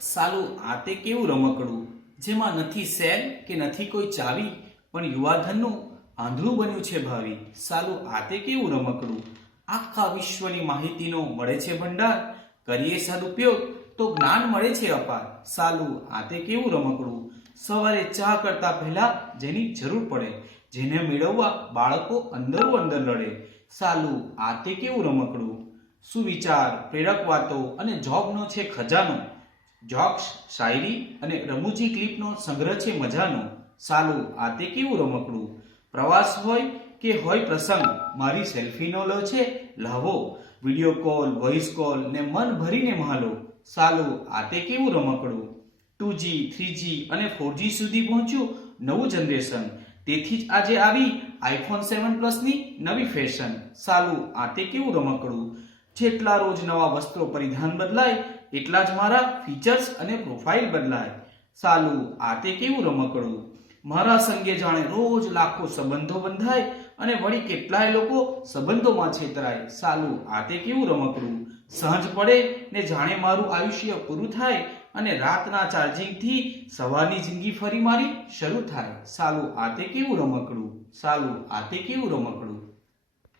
સાલું આ તે કેવું રમકડું? જેમાં નથી સેલ કે નથી કોઈ ચાવી, પણ યુવાધનનું આંધળું બન્યું છે ભાવિ. સાલું આ તે કેવું રમકડું? આખા વિશ્વની માહિતીનો મળે છે ભંડાર. કરીએ સદુપયોગ તો જ્ઞાન મળે છે અપાર. સાલું આ તે કેવું રમકડું? સવારે ચા કરતા પહેલા જેની જરૂર પડે, જેને મેળવવા બાળકો અંદરો અંદર લડે સાલું આ તે કેવું રમકડું? સુવિચાર, પ્રેરક વાતો અને જોબનો છે ખજાનો. જોક્સ, શાયરી અને રમૂજી ક્લિપનો સંગ્રહ છે મજાનો. સાલું, આ તે કેવું રમકડું? પ્રવાસ હોય કે હોય પ્રસંગ? મારી સેલ્ફીનો લો છે? લહવો વીડિયો કોલ, વોઇસ કોલ ને મન ભરીને મહાલો. સાલું, આ તે કેવું રમકડું? ટુ જી થ્રીજી અને ફોરજી સુધી પહોંચ્યું નવું જનરેશન. તેથી જ આજે આવી આઈફોન સેવન પ્લસની નવી ફેશન. સાલું, આ તે કેવું રમકડું? જેટલા રોજ નવા વસ્ત્રો પરિધાન બદલાય એટલા જ મારા ફીચર્સ અને પ્રોફાઇલ બદલાય. સાલું, આ તે કેવું રમકડું? મારા સંગે જાણે રોજ લાખો સંબંધો બંધાય અને વળી કેટલાય લોકો સંબંધોમાં છેતરાય. સાલું, આ તે કેવું રમકડું? સાંજ પડે ને જાણે મારું આયુષ્ય પૂરું થાય અને રાતના ચાર્જિંગથી સવારની જિંદગી ફરી મારી શરૂ થાય. સાલું, આ તે કેવું રમકડું? સાલું, આ તે કેવું રમકડું?